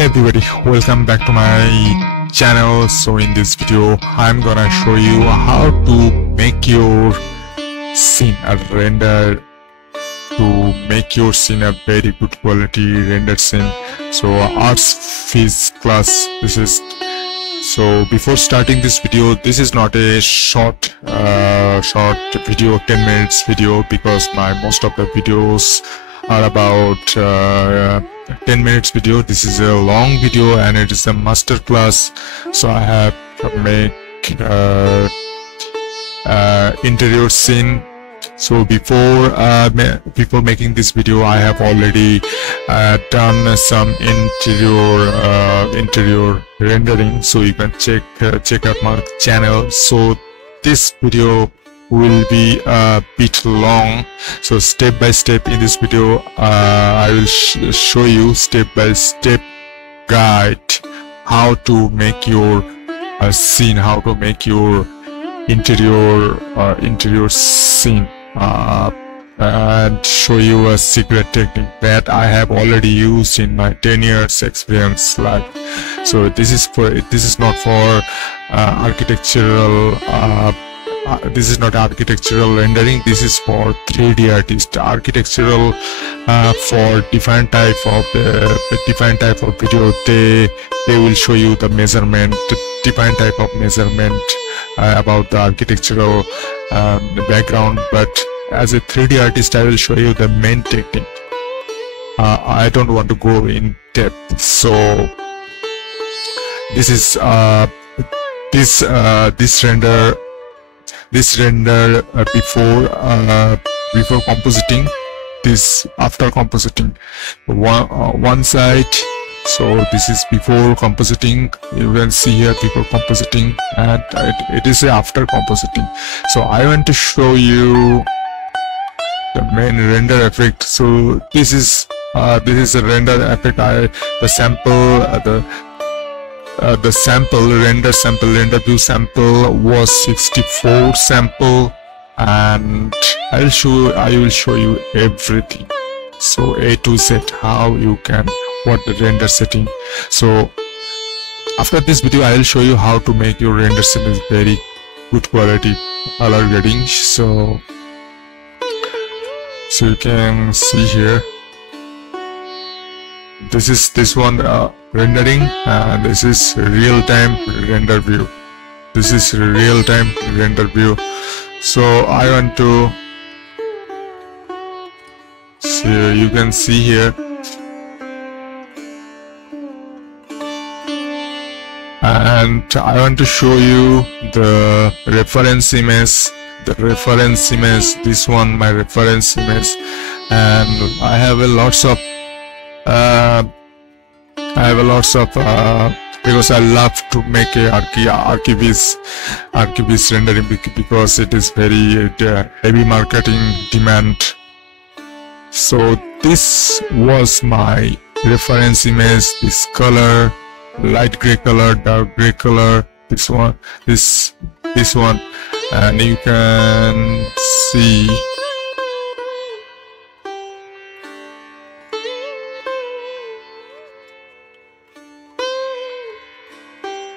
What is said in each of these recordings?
Hey everybody, welcome back to my channel. So in this video I'm gonna show you how to make your scene a render, to make your scene a very good quality rendered scene. So Arch-viz class, this is. So before starting this video, this is not a short video, 10 minutes video, because most of the videos are about 10 minutes video. This is a long video and it is a master class. So I have to make interior scene. So before making this video, I have already done some interior rendering, so you can check out my channel. So this video will be a bit long, so step by step in this video I will show you step by step guide how to make your scene, how to make your interior scene, and show you a secret technique that I have already used in my 10 years experience life. So this is not for architectural this is not architectural rendering. This is for 3D artist. Architectural for different type of video, they will show you the measurement, different type of measurement about the architectural background. But as a 3D artist, I will show you the main technique. I don't want to go in depth. So this is this render before compositing, this after compositing. One side. So this is before compositing, you can see here before compositing, and it is after compositing. So I want to show you the main render effect. So this is a render effect. The render view sample was 64 sample, and I will show you everything. So A to Z, how you can, what the render setting. So after this video I will show you how to make your render scene is very good quality color grading. So you can see here, this one rendering, and this is real-time render view. This is real-time render view. So I want to see, you can see here, and I want to show you the reference image. This one, my reference image, and I have a lots of because I love to make a Archviz rendering, because it is very heavy marketing demand. So this was my reference image. This color, light gray color, dark gray color, this one, and you can see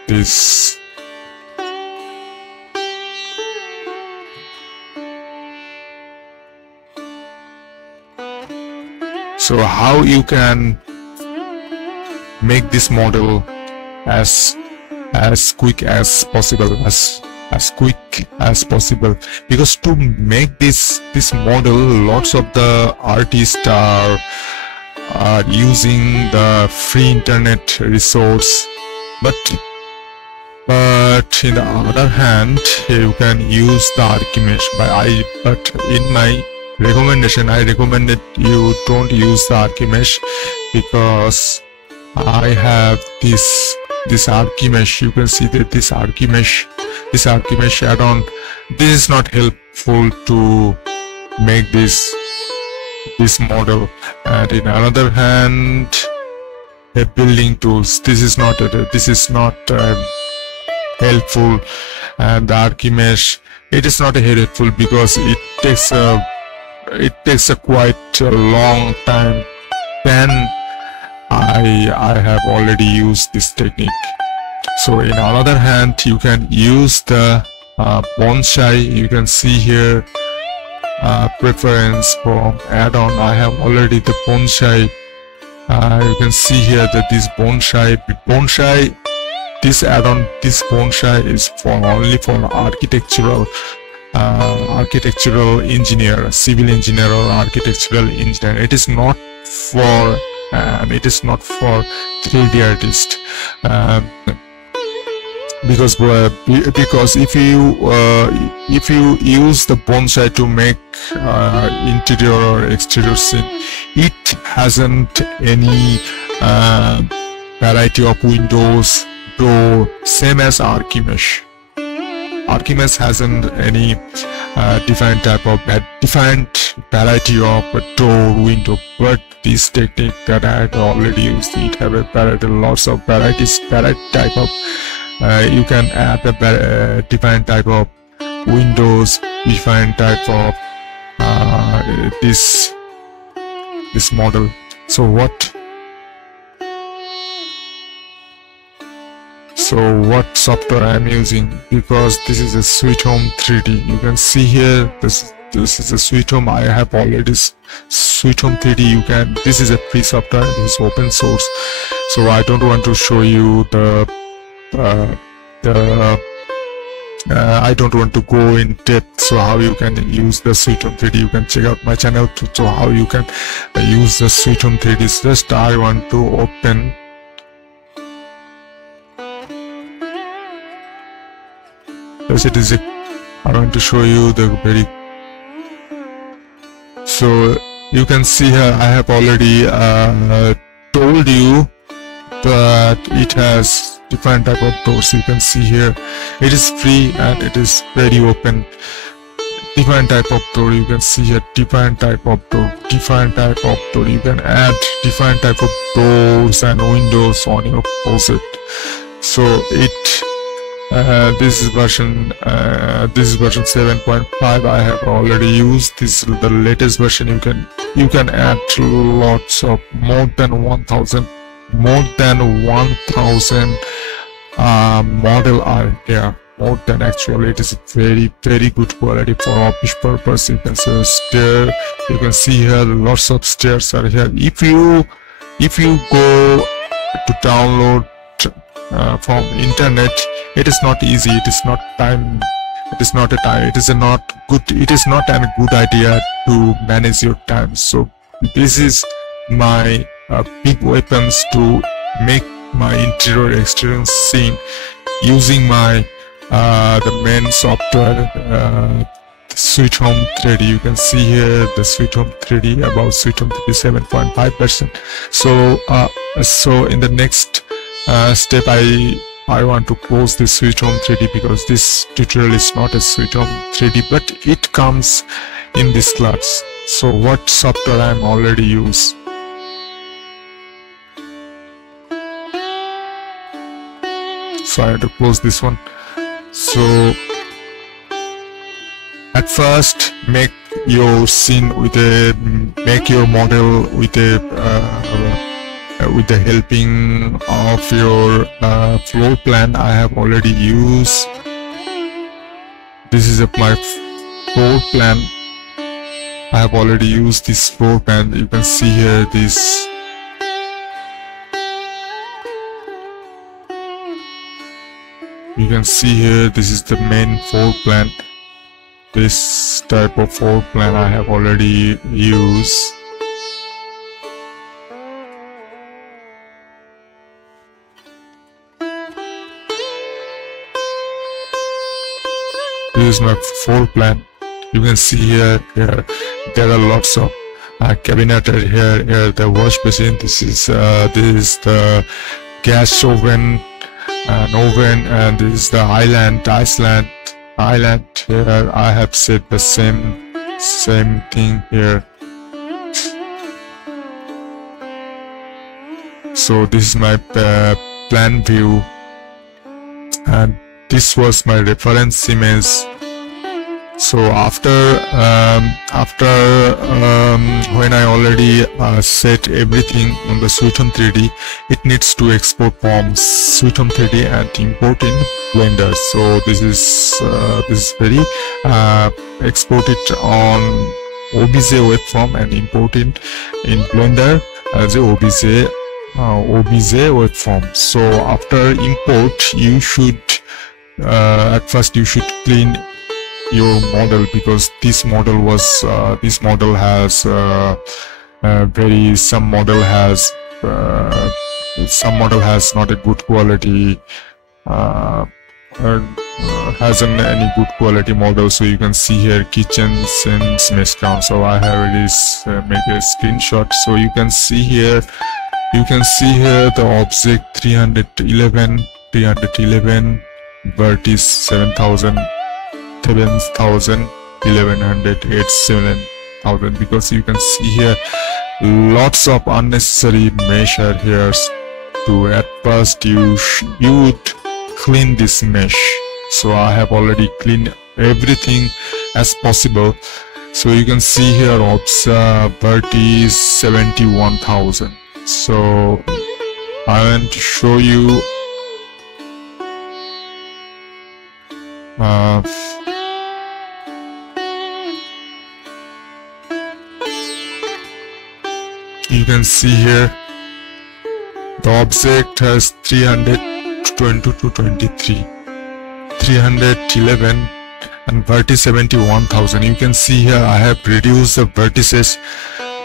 this. So how you can make this model as quick as possible, as quick as possible, because to make this model, lots of the artists are using the free internet resource, but in the other hand you can use the Archmesh. But in my recommendation, I recommended you don't use the Archmesh, because I have this Archmesh. You can see that this Archmesh add-on, this is not helpful to make this model. And in another hand, a building tools, this is not helpful, and the Archmesh, it is not helpful because it takes a quite a long time. Then I have already used this technique. So in another hand, you can use the bonsai. You can see here preference from add-on. I have already the bonsai. You can see here that this bonsai, this add-on, this bonsai is only for architectural engineer, civil engineer or architectural engineer. It is not for 3D artist. Because if you use the bonsai to make interior or exterior scene, it hasn't any variety of windows, door, same as Archviz. Archviz hasn't any defined variety of door, window, but this technique that I had already used, it have a variety, lots of varieties, type of you can add a different type of windows, different type of this model. So what software I am using, because this is a Sweet Home 3D. You can see here this is a Sweet Home. I have already Sweet Home 3D. This is a free software, this is open source, so I don't want to show you I don't want to go in depth. So how you can use the Sweet Home 3D, you can check out my channel so how you can use the Sweet Home 3D. Just I want to open as it is. I want to show you the very. So you can see here I have already told you that it has different type of doors. You can see here it is free and it is very open. Different type of door, you can see here different type of door, different type of door. You can add different type of doors and windows on your closet. So this is version 7.5. I have already used this, the latest version. You can add lots of more than 1,000 model are here. More than, actually it is very good quality for office purpose. You can see stair, you can see here lots of stairs are here. If you go to download from internet, it is not easy, it is not a good idea to manage your time. So this is my big weapons to make my interior exterior scene using my the main software, Sweet Home 3D. You can see here the Sweet Home 3D, about Sweet Home 3D 7.5 version. So so in the next step I want to close this Sweet Home 3D, because this tutorial is not a Sweet Home 3D, but it comes in this class. So what software I am already used. So I have to close this one. So at first make your scene with make your model with the helping of your floor plan. I have already used, this is my floor plan. I have already used this floor plan. You can see here this. You can see here this is the main floor plan. This type of floor plan I have already used. This is my floor plan. You can see here there are lots of cabinet here. The wash basin. This is the gas oven. An oven, and this is the island. Here I have said the same thing here. So this is my plan view, and this was my reference image. So when I already set everything on the Sweet Home 3D, it needs to export from Sweet Home 3D and import in Blender. So this is very export it on OBJ web form and import it in Blender as a OBJ web form. So after import, you should at first you should clean your model, because this model has some model has not a good quality, hasn't any good quality model. So you can see here kitchen since mesh count. So I have already make a screenshot. So you can see here the object 311 vertex 7,000 1100 7,000, because you can see here lots of unnecessary mesh are here. So at first you would clean this mesh. So I have already cleaned everything as possible. So you can see here vertex 71,000. So I want to show you you can see here the object has 322 to 23 311 and vertex 71,000. You can see here I have reduced the vertices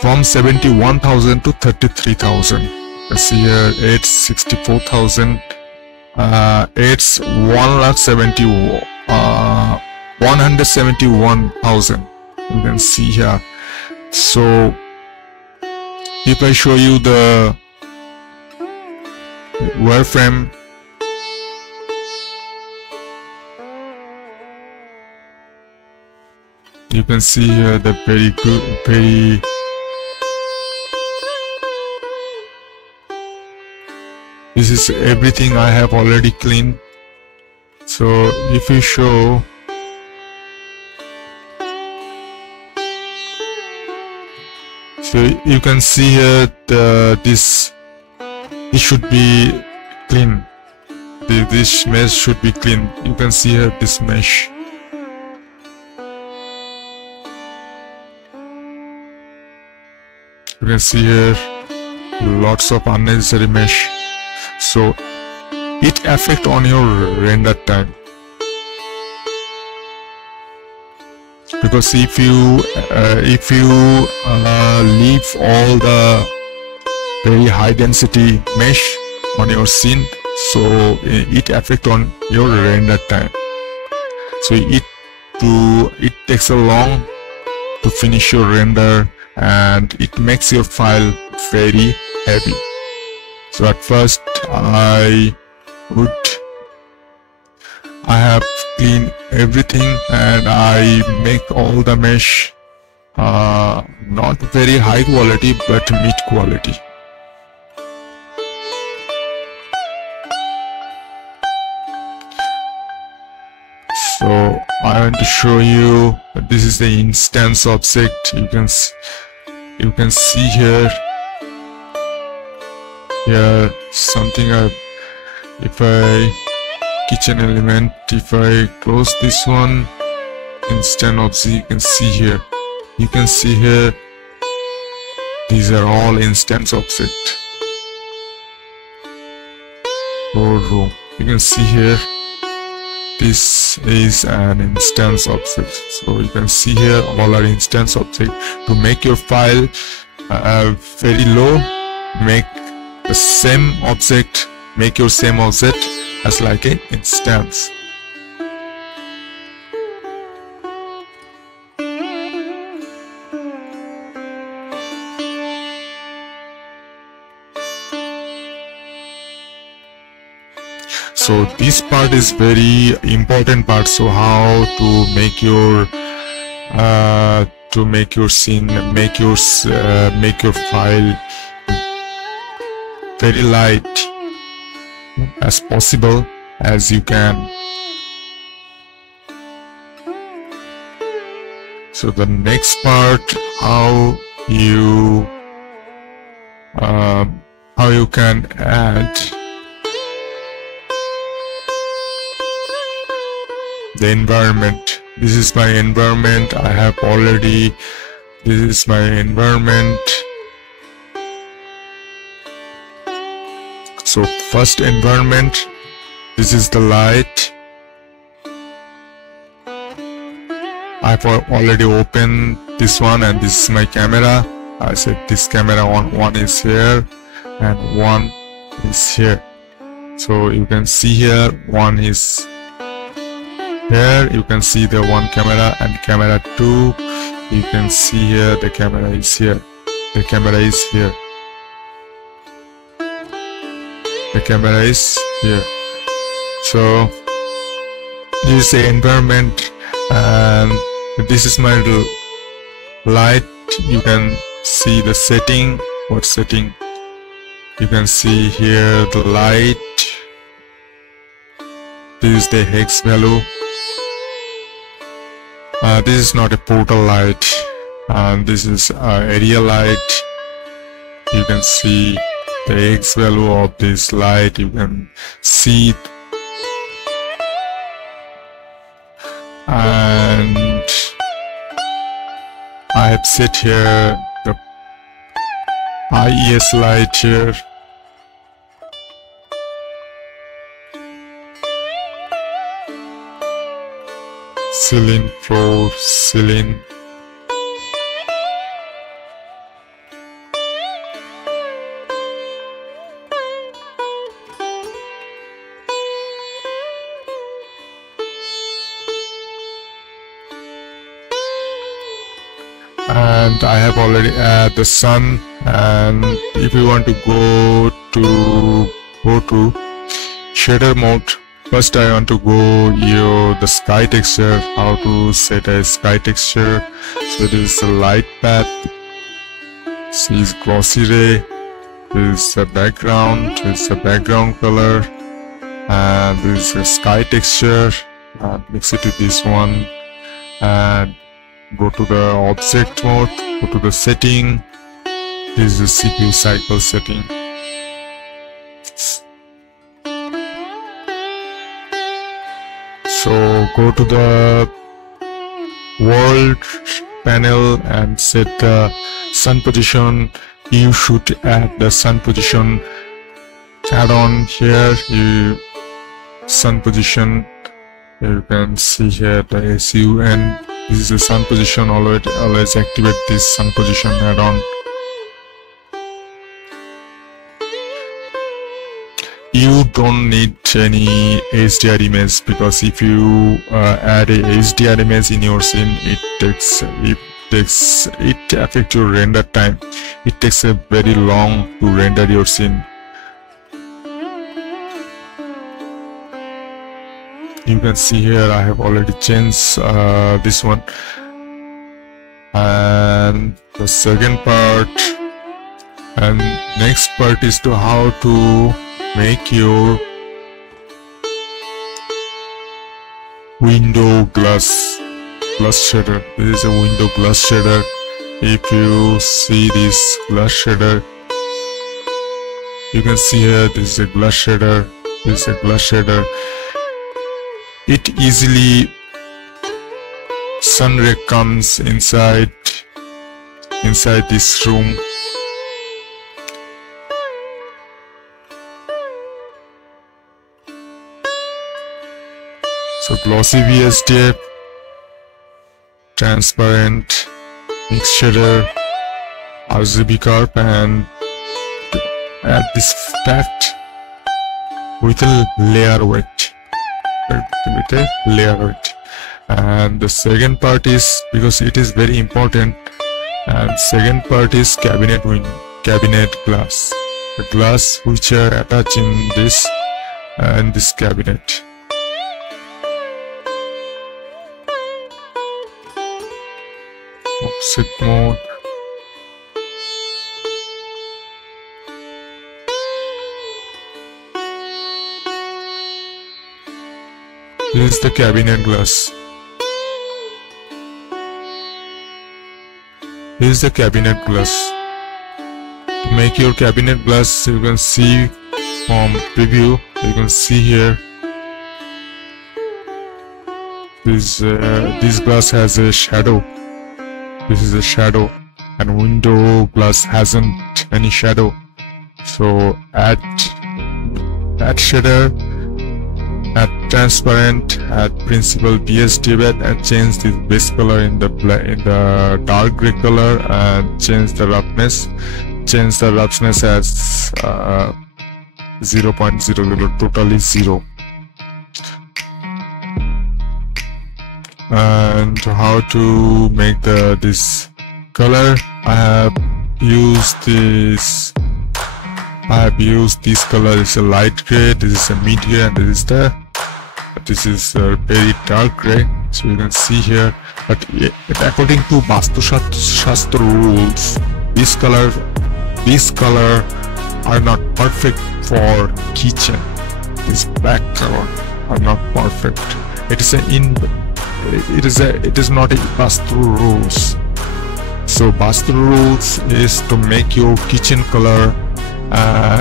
from 71,000 to 33,000. You can see here it's 64,000, it's 171,000. You can see here. So if I show you the wireframe, you can see here the this is everything I have already cleaned. So if you show, so you can see here this should be clean. This mesh should be clean. You can see here this mesh. You can see here lots of unnecessary mesh. So it affect on your render time, because if you leave all the very high density mesh on your scene, so it affect on your render time. So it takes a long to finish your render, and it makes your file very heavy. So at first I have cleaned everything, and I make all the mesh not very high quality but mid quality. So I want to show you, this is the instance object. You can see here something. If I kitchen element, if I close this one, instance object, you can see here these are all instance object for room. You can see here this is an instance object. So you can see here all are instance object. To make your file very low, make your same object as like an instance. So this part is very important part. So how to make your scene, make your file very light as possible as you can. So the next part, how you can add the environment. This is my environment. I have already, this is my environment. So first environment, this is the light. I've already opened this one, and this is my camera. I said this camera one is here and one is here. So you can see here, one is here. You can see the one camera, and camera 2. You can see here the camera is here. The camera is here. The camera is here. So this is the environment, and this is my light. You can see the setting. What setting? You can see here the light. This is the hex value. This is not a portal light, and this is area light. You can see the X value of this light. You can see, and I have set here the IES light here. Ceiling, floor, ceiling. And I have already added the sun, and if you want to go to shader mode, first I want to go the sky texture, how to set a sky texture. So this is the light path, this is glossy ray, this is the background, this is the background color, and this is the sky texture. Mix it with this one, and go to the object mode, go to the setting. This is the CPU cycle setting. So go to the world panel and set the sun position. You should add the sun position add-on here. Sun position, you can see here the SUN. This is the sun position. Always activate this sun position add-on. You don't need any HDR image, because if you add a HDR image in your scene, it affects your render time. It takes a very long to render your scene. You can see here I have already changed this one. And the second part, and next part is to how to make your window glass shader. This is a window glass shader. If you see this glass shader, you can see here this is a glass shader. This is a glass shader. It easily sun ray comes inside this room. So glossy VSDF, transparent, mix shader, RGB curve, and add this fact with a layer weight. And the second part is, because it is very important, and second part is cabinet glass, the glass which are attached in this and this cabinet. Offset mode. This is the cabinet glass. This is the cabinet glass. To make your cabinet glass, you can see from preview, you can see here this glass has a shadow. This is a shadow, and window glass hasn't any shadow. So add shader, add transparent, add principal BSD and change the base color in the dark gray color, and change the roughness. Change the roughness as 0.00, totally 0. And how to make this color, I have used this color. This is a light gray, this is a mid gray, and this is a very dark gray. So you can see here, but according to Vastu Shastra rules, this color are not perfect for kitchen. This black color are not perfect. It is not a Vastu rules. So Vastu rules is to make your kitchen color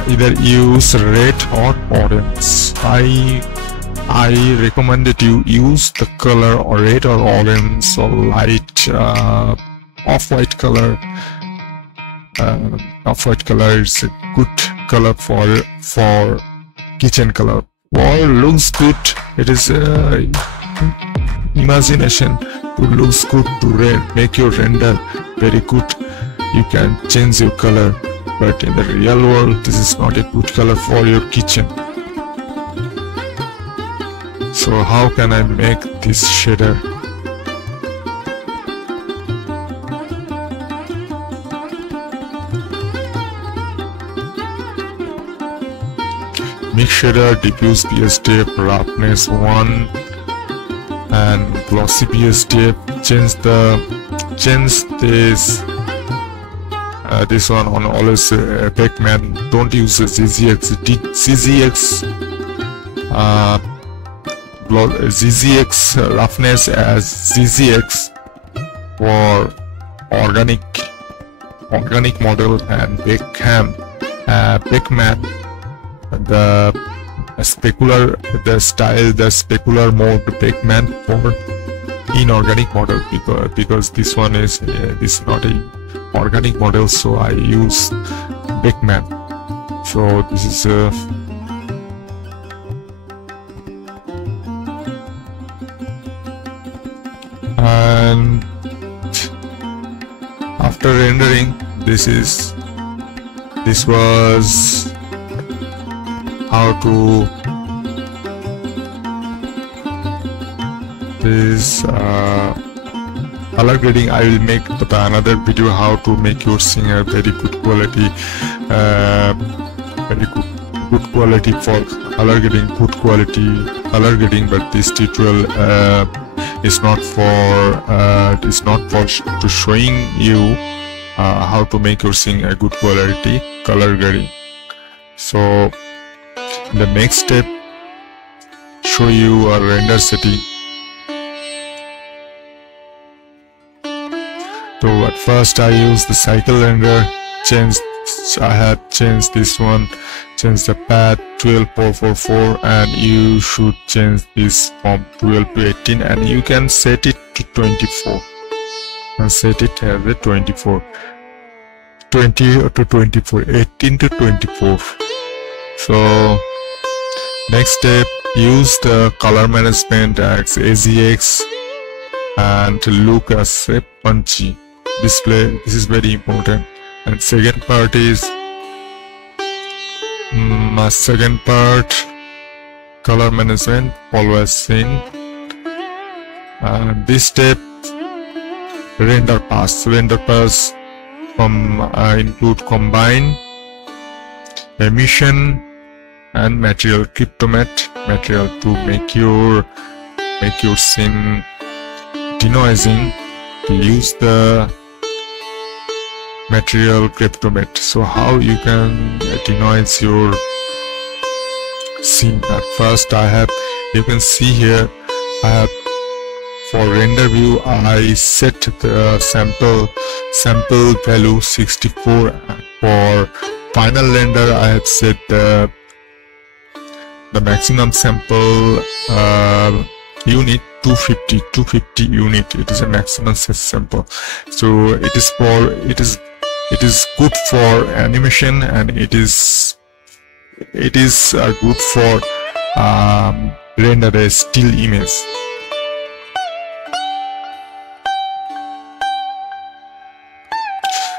either use red or orange. I recommended you use the color or red or orange or light off-white color. Off-white color is a good color for kitchen color. Or looks good. It is imagination. It looks good to make your render very good. You can change your color, but in the real world, this is not a good color for your kitchen. So how can I make this shader? Mix shader, diffuse BSD, roughness 1, and glossy BSD. Change this one on always Pac-Man. Don't use ZZX. ZZX roughness as ZZX for organic model, and Pac-Man the specular mode Pac-Man for inorganic model, because this one is not a organic model, so I use Pac-Man. So this is and after rendering, this was how to this color grading. I will make another video how to make your singer very good quality, good quality for color grading, but this tutorial is not for to showing you how to make your singer a good quality color grading. So the next step, show you a render setting. So at first I use the cycle render. I have changed this one, change the path 12444, and you should change this from 12 to 18, and you can set it to 24 and set it as a 24, 20 to 24, 18 to 24. So next step, use the color management as AZX and look as a punchy display. This is very important. And second part is color management, always seen. This step, render pass include combine, emission, and material, cryptomat material to make your scene denoising. Use the material cryptomat. So how you can denoise your scene? At first you can see here I have for render view I set the sample value 64, and for final render I have set the maximum sample unit 250 unit. It is a maximum sample, so it is good for animation, and it is good for render a still image.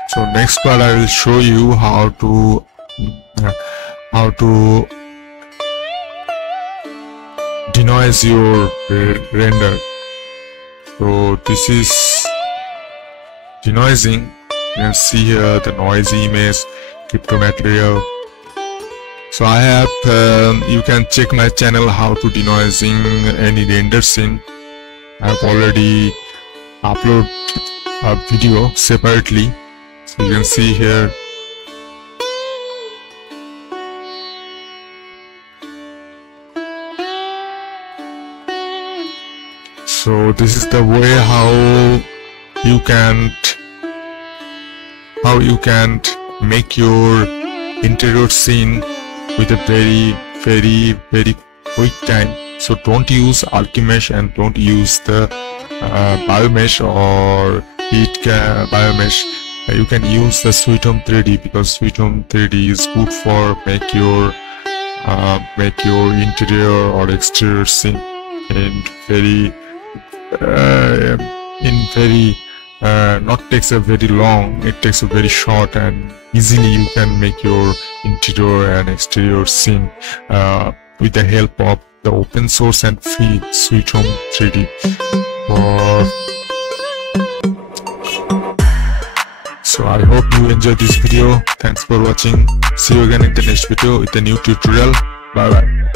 So next part I will show you how to denoise your render. So this is denoising. You can see here the noisy image, crypto material. So I have you can check my channel how to denoising any render scene. I have already uploaded a video separately, so you can see here. So this is the way how you can make your interior scene with a very quick time. So don't use Archviz and don't use the biomesh or heat biomesh. You can use the Sweet Home 3D, because Sweet Home 3D is good for make your interior or exterior scene in very not takes a very long, it takes a very short, and easily you can make your interior and exterior scene with the help of the open source and free Sweet Home 3D. So I hope you enjoyed this video. Thanks for watching. See you again in the next video with a new tutorial. Bye bye.